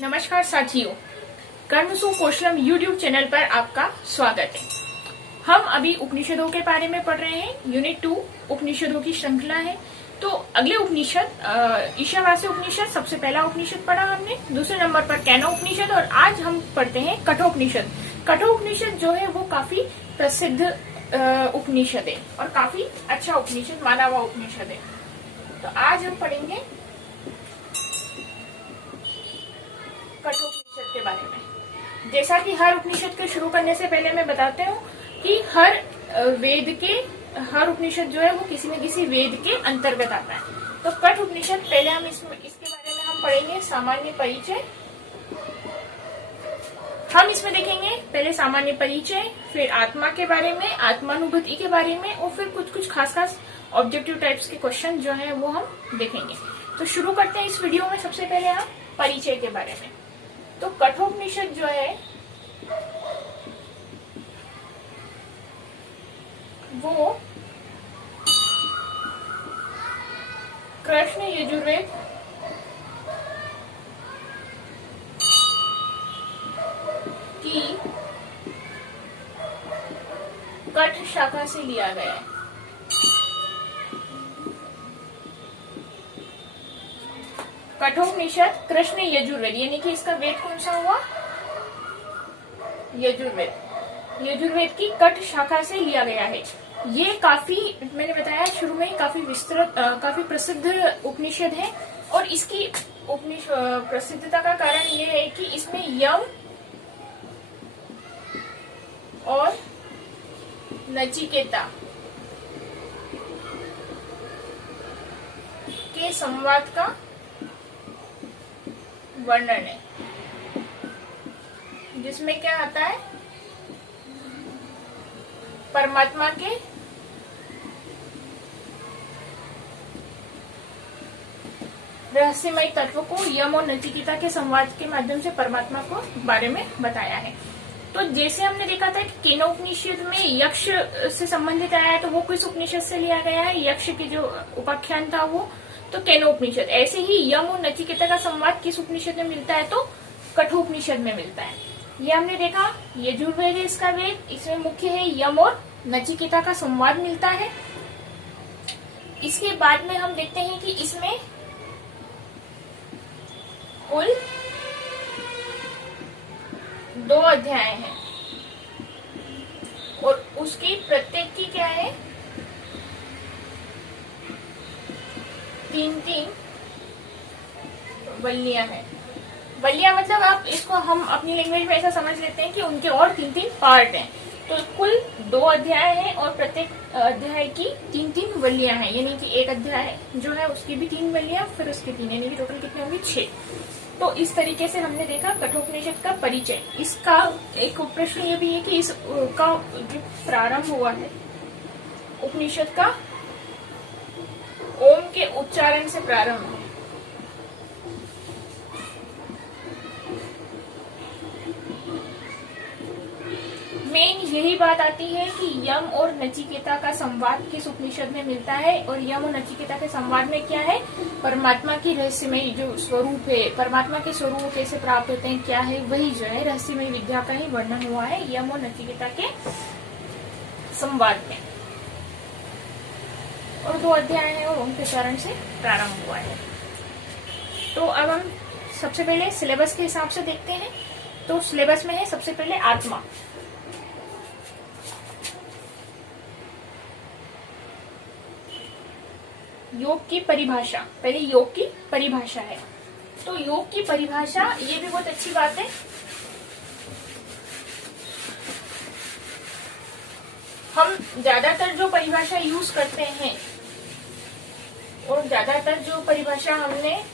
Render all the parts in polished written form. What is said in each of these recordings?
नमस्कार साथियों, कर्मसु कौशलम यूट्यूब चैनल पर आपका स्वागत है। हम अभी उपनिषदों के बारे में पढ़ रहे हैं। यूनिट 2 उपनिषदों की श्रृंखला है। तो अगले उपनिषद ईशावास्य उपनिषद, सबसे पहला उपनिषद पढ़ा हमने। दूसरे नंबर पर कैनो उपनिषद और आज हम पढ़ते हैं कठोपनिषद। कठोपनिषद जो है वो काफी प्रसिद्ध उपनिषद है और काफी अच्छा उपनिषद माना हुआ उपनिषद है। तो आज हम पढ़ेंगे कठोपनिषद के बारे में। जैसा कि हर उपनिषद के शुरू करने से पहले मैं बताती हूँ कि हर उपनिषद जो है वो किसी न किसी वेद के अंतर्गत आता है। तो कठ उपनिषद पहले हम इसके बारे में हम पढ़ेंगे सामान्य परिचय। हम इसमें देखेंगे पहले सामान्य परिचय, फिर आत्मा के बारे में, आत्मानुभूति के बारे में और फिर कुछ खास ऑब्जेक्टिव टाइप्स के क्वेश्चन जो है वो हम देखेंगे। तो शुरू करते हैं इस वीडियो में। सबसे पहले हम परिचय के बारे में। तो कठोपनिषद जो है वो कृष्ण यजुर्वेद की कठ शाखा से लिया गया है। कठोपनिषद कृष्ण यजुर्वेद यानी कि इसका वेद कौन सा हुआ? यजुर्वेद। यजुर्वेद की कठ शाखा से लिया गया है। ये काफी, मैंने बताया शुरू में, काफी विस्तृत, काफी प्रसिद्ध उपनिषद है। और इसकी प्रसिद्धता का कारण ये है कि इसमें यम और नचिकेता के संवाद का वर्णन है, जिसमें क्या आता है? परमात्मा के रहस्यमय तत्व को यम और नचिकेता के संवाद के माध्यम से परमात्मा को बारे में बताया है। तो जैसे हमने देखा था कि केनोपनिषद में यक्ष से संबंधित आया है, तो वो किस उपनिषद से लिया गया है? यक्ष के जो उपाख्यान था वो तो केनोपनिषद। ऐसे ही यम और नचिकेता का संवाद किस उपनिषद में मिलता है? तो कठोपनिषद में मिलता है। ये हमने देखा यजुर्वेद है इसका वेद, इसमें मुख्य है यम और नचिकेता का संवाद मिलता है। इसके बाद में हम देखते हैं कि इसमें कुल 2 अध्याय हैं और उसकी प्रत्येक की क्या है? 3 वल्लियां हैं। वल्लियां मतलब आप इसको हम अपनी लैंग्वेज में ऐसा समझ लेते हैं कि उनके और 3 पार्ट हैं। तो कुल 2 अध्याय हैं और प्रत्येक अध्याय की 3 वल्लियां हैं, यानी कि एक अध्याय जो है उसकी भी 3 वल्लियां, फिर उसके 3, यानी कि टोटल कितने होंगे? 6। तो इस तरीके से हमने देखा कठोपनिषद का परिचय। इसका एक प्रश्न ये भी है कि इसका जो प्रारंभ हुआ है उपनिषद का, ओम के उच्चारण से प्रारंभ है। मेन यही बात आती है कि यम और नचिकेता का संवाद किस उपनिषद में मिलता है, और यम और नचिकेता के संवाद में क्या है? परमात्मा की रहस्यमय जो स्वरूप है, परमात्मा के स्वरूप कैसे प्राप्त होते हैं, क्या है, वही जो है रहस्यमय विद्या का ही वर्णन हुआ है यम और नचिकेता के संवाद में। और 2 अध्याय है और उनके चरण से प्रारंभ हुआ है। तो अब हम सबसे पहले सिलेबस के हिसाब से देखते हैं। तो सिलेबस में है सबसे पहले आत्मा। योग की परिभाषा, पहले योग की परिभाषा है। तो योग की परिभाषा, ये भी बहुत अच्छी बात है। हम ज्यादातर जो परिभाषा यूज करते हैं और ज्यादातर जो परिभाषा हमने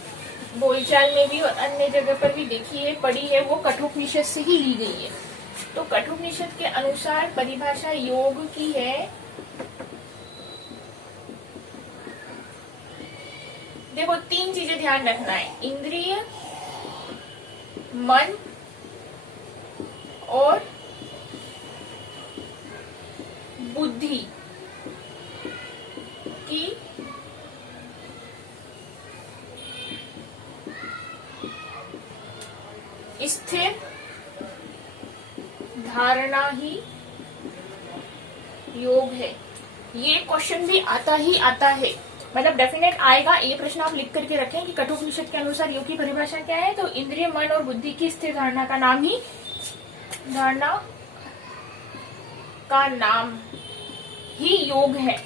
बोलचाल में भी और अन्य जगह पर भी देखी है, पढ़ी है, वो कठोपनिषद से ही ली गई है। तो कठोपनिषद के अनुसार परिभाषा योग की है। देखो 3 चीजें ध्यान रखना है: इंद्रिय, मन और बुद्धि की स्थिर धारणा ही योग है। ये क्वेश्चन भी आता ही आता है, मतलब डेफिनेट आएगा। ये प्रश्न आप लिख करके रखें कि कठोपनिषद के अनुसार योग की परिभाषा क्या है। तो इंद्रिय, मन और बुद्धि की स्थिर धारणा का नाम ही योग है।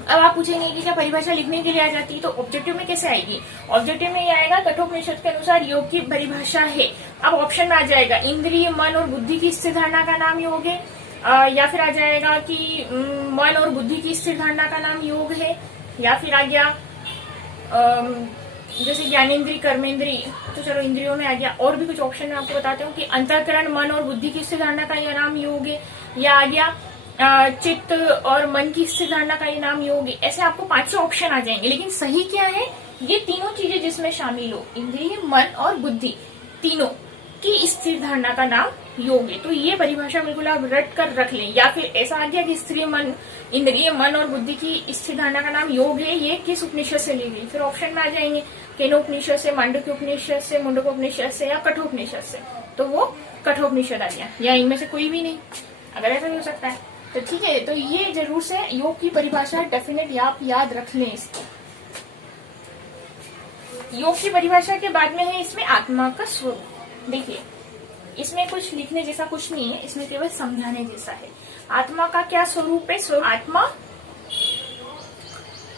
अब आप पूछेंगे कि क्या परिभाषा लिखने के लिए आ जाती है, तो ऑब्जेक्टिव में कैसे आएगी? ऑब्जेक्टिव में ये आएगा कठोपनिषद के अनुसार योग की परिभाषा है। अब ऑप्शन में आ जाएगा इंद्रिय, मन और बुद्धि की स्थिर धारणा का नाम योग है, या फिर आ जाएगा कि मन और बुद्धि की स्थिर धारणा का नाम योग है, या फिर आ गया जैसे ज्ञानेन्द्रिय, कर्मेंद्रिय, तो चलो इंद्रियों में आ गया। और भी कुछ ऑप्शन मैं आपको बताती हूँ कि अंतःकरण, मन और बुद्धि की स्थिर धारणा का यह नाम योग है, या आ गया चित्त और मन की स्थिर धारणा का ये नाम योग है। ऐसे आपको 5 ऑप्शन आ जाएंगे, लेकिन सही क्या है? ये तीनों चीजें जिसमें शामिल हो, इंद्रिय, मन और बुद्धि, तीनों की स्थिर धारणा का नाम योग है। तो ये परिभाषा बिल्कुल आप रट कर रख लें। या फिर ऐसा आ गया कि इंद्रिय, मन और बुद्धि की स्थिर धारणा का नाम योग है, ये किस उपनिषद से ली गई? फिर ऑप्शन में आ जाएंगे केनोपनिषद से, मांडुक्य उपनिषद से, मुंडकोपनिषद से, या कठोपनिषद से। तो वो कठोपनिषद आ गया, या इनमें से कोई भी नहीं, अगर ऐसा भी हो सकता है तो ठीक है। तो ये जरूर से योग की परिभाषा डेफिनेट आप याद रख लें इसको। योग की परिभाषा के बाद में है इसमें आत्मा का स्वरूप। देखिए, इसमें कुछ लिखने जैसा कुछ नहीं है, इसमें केवल समझाने जैसा है। आत्मा का क्या स्वरूप है? स्वरूप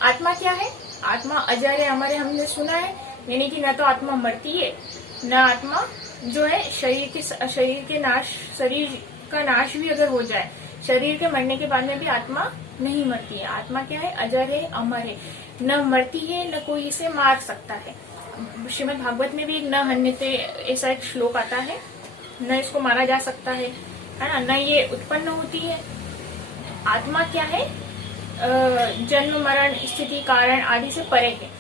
आत्मा क्या है? आत्मा अजर है, अमर है, हमने सुना है। यानी कि न तो आत्मा मरती है, न आत्मा जो है शरीर का नाश भी अगर हो जाए, शरीर के मरने के बाद में भी आत्मा नहीं मरती है। आत्मा क्या है? अजर है, अमर है, न मरती है, न कोई इसे मार सकता है। श्रीमद् भागवत में भी एक न हन्यते ऐसा एक श्लोक आता है, न इसको मारा जा सकता है ना, न ये उत्पन्न होती है। आत्मा क्या है? जन्म, मरण, स्थिति, कारण आदि से परे है।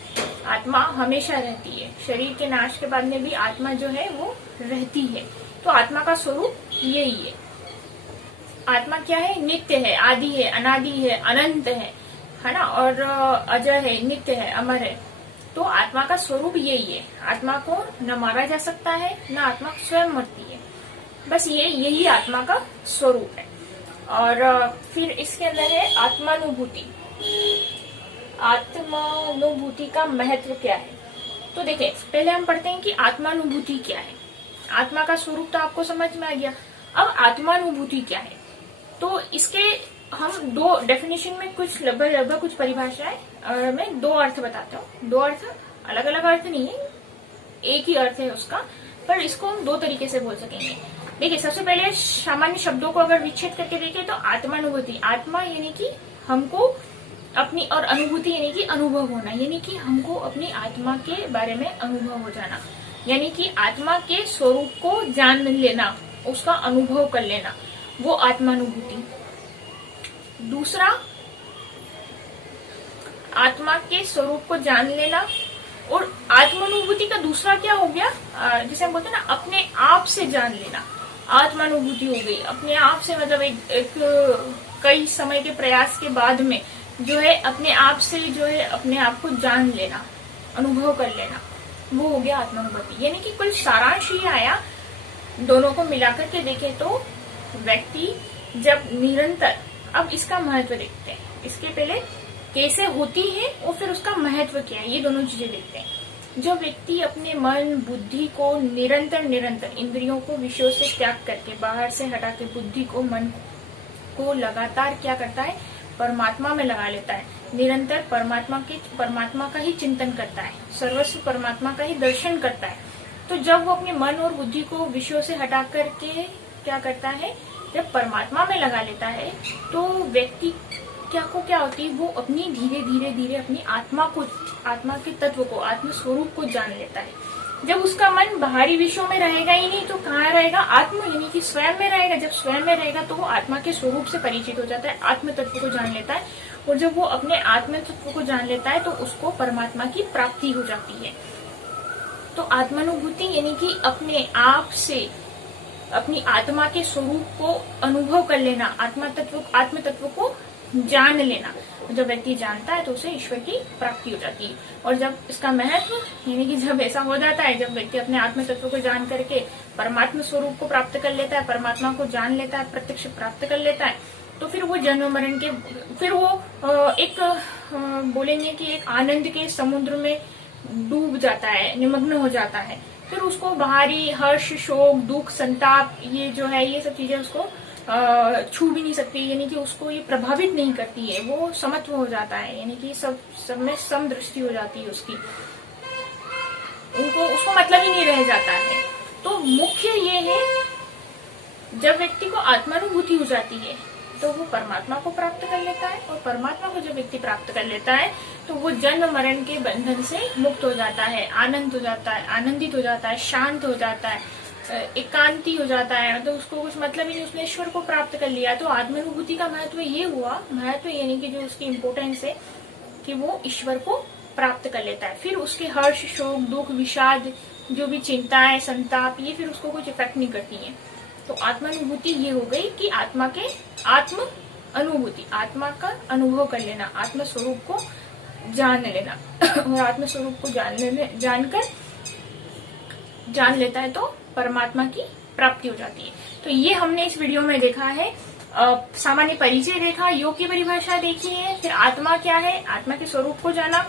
आत्मा हमेशा रहती है, शरीर के नाश के बाद में भी आत्मा जो है वो रहती है। तो आत्मा का स्वरूप यही है। आत्मा क्या है? नित्य है, आदि है, अनादि है, अनंत है ना, और अजर है, नित्य है, अमर है। तो आत्मा का स्वरूप यही है। आत्मा को न मारा जा सकता है, न आत्मा स्वयं मरती है, बस यही आत्मा का स्वरूप है। और फिर इसके अंदर है आत्मानुभूति। आत्मानुभूति का महत्व क्या है? तो देखिए, पहले हम पढ़ते हैं कि आत्मानुभूति क्या है। आत्मा का स्वरूप तो आपको समझ में आ गया। अब आत्मानुभूति क्या है? तो इसके हम 2 डेफिनेशन में कुछ लगभग कुछ परिभाषाएं मैं 2 अर्थ बताता हूँ। 2 अर्थ, अलग अलग अर्थ नहीं है, एक ही अर्थ है उसका, पर इसको हम 2 तरीके से बोल सकेंगे। देखिए, सबसे पहले सामान्य शब्दों को अगर विच्छेद करके देखें तो आत्मानुभूति, आत्मा यानी कि हमको अपनी, और अनुभूति यानी कि अनुभव होना, यानी कि हमको अपनी आत्मा के बारे में अनुभव हो जाना, यानी कि आत्मा के स्वरूप को जान लेना, उसका अनुभव कर लेना, वो आत्मानुभूति। दूसरा, आत्मा के स्वरूप को जान लेना। और आत्मानुभूति का दूसरा क्या हो गया, जिसे हम बोलते हैं ना, अपने आप से जान लेना। आत्मानुभूति हो गई अपने आप से, मतलब एक कई समय के प्रयास के बाद में जो है अपने आप से जो है अपने आप को जान लेना, अनुभव कर लेना, वो हो गया आत्मानुभूति। यानी कि कुल सारांश ये आया, दोनों को मिलाकर के देखें तो व्यक्ति जब निरंतर, अब इसका महत्व देखते हैं, इसके पहले कैसे होती है और फिर उसका महत्व क्या है, ये दोनों चीजें देखते हैं। जो व्यक्ति अपने मन बुद्धि को निरंतर इंद्रियों को विषयों से त्याग करके, बाहर से हटा के बुद्धि को, मन को लगातार क्या करता है? परमात्मा में लगा लेता है। निरंतर परमात्मा का ही चिंतन करता है, सर्वस्व परमात्मा का ही दर्शन करता है। तो जब वो अपने मन और बुद्धि को विषयों से हटा करके क्या करता है, जब परमात्मा में लगा लेता है, तो व्यक्ति क्या होती है, वो अपनी धीरे अपनी आत्मा के तत्व को, आत्म स्वरूप को जान लेता है। जब उसका मन बाहरी विषयों में रहेगा ही नहीं, तो कहाँ रहेगा? आत्म यानी कि स्वयं में रहेगा। जब स्वयं में रहेगा तो वो आत्मा के स्वरूप से परिचित हो जाता है, आत्म तत्व को जान लेता है। और जब वो अपने आत्म तत्व को जान लेता है तो उसको परमात्मा की प्राप्ति हो जाती है। तो आत्मानुभूति यानी कि अपने आप से अपनी आत्मा के स्वरूप को अनुभव कर लेना, आत्म तत्व को जान लेना, जब व्यक्ति जानता है तो उसे ईश्वर की प्राप्ति हो जाती है। और जब इसका महत्व यानी कि जब ऐसा हो जाता है, जब व्यक्ति अपने आत्म तत्व को जान करके परमात्मा स्वरूप को प्राप्त कर लेता है, परमात्मा को जान लेता है, प्रत्यक्ष प्राप्त कर लेता है, तो फिर वो जन्म मरण के फिर वो एक बोलेंगे कि एक आनंद के समुद्र में डूब जाता है, निमग्न हो जाता है। फिर उसको बाहरी हर्ष, शोक, दुख, संताप, ये जो है ये सब चीजें उसको छू भी नहीं सकती, यानी कि उसको ये प्रभावित नहीं करती है। वो समत्व हो जाता है, यानी कि सब में समदृष्टि हो जाती है उसकी, उसको मतलब ही नहीं रह जाता है। तो मुख्य ये है, जब व्यक्ति को आत्मानुभूति हो जाती है तो वो परमात्मा को प्राप्त कर लेता है, और परमात्मा को जब व्यक्ति प्राप्त कर लेता है तो वो जन्म मरण के बंधन से मुक्त हो जाता है, आनंद हो जाता है, आनंदित हो जाता है, शांत हो जाता है, एकांती हो जाता है। मतलब उसको कुछ मतलब ही नहीं, उसने ईश्वर को प्राप्त कर लिया। तो आत्मानुभूति का महत्व ये हुआ, महत्व यानी कि जो उसकी इम्पोर्टेंस है कि वो ईश्वर को प्राप्त कर लेता है। फिर उसके हर्ष, शोक, दुख, विषाद, जो भी चिंताएं, संताप, ये फिर उसको कुछ इफेक्ट नहीं करती है। तो आत्मानुभूति ये हो गई कि आत्मा के आत्म अनुभूति, आत्मा का अनुभव कर लेना, आत्म स्वरूप को जान लेना। और आत्म स्वरूप को जान लेता है तो परमात्मा की प्राप्ति हो जाती है। तो ये हमने इस वीडियो में देखा है। सामान्य परिचय देखा, योग की परिभाषा देखी है, फिर आत्मा क्या है, आत्मा के स्वरूप को जाना,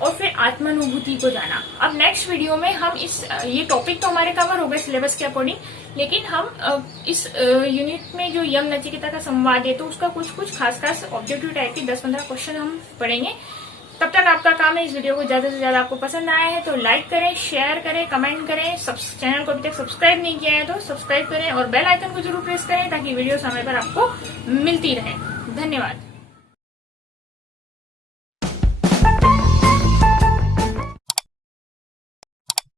और फिर आत्मानुभूति को जाना। अब नेक्स्ट वीडियो में हम ये टॉपिक तो हमारे कवर हो गए सिलेबस के अकॉर्डिंग, लेकिन हम इस यूनिट में जो यम नचिकेता का संवाद है तो उसका कुछ खास ऑब्जेक्टिव टाइप के 10-15 क्वेश्चन हम पढ़ेंगे। तब तक आपका काम है इस वीडियो को ज्यादा से ज्यादा आपको पसंद आया है तो लाइक करें, शेयर करें, कमेंट करें। चैनल को अभी तक सब्सक्राइब नहीं किया है तो सब्सक्राइब करें और बेल आइकन को जरूर प्रेस करें ताकि वीडियो समय पर आपको मिलती रहे। धन्यवाद।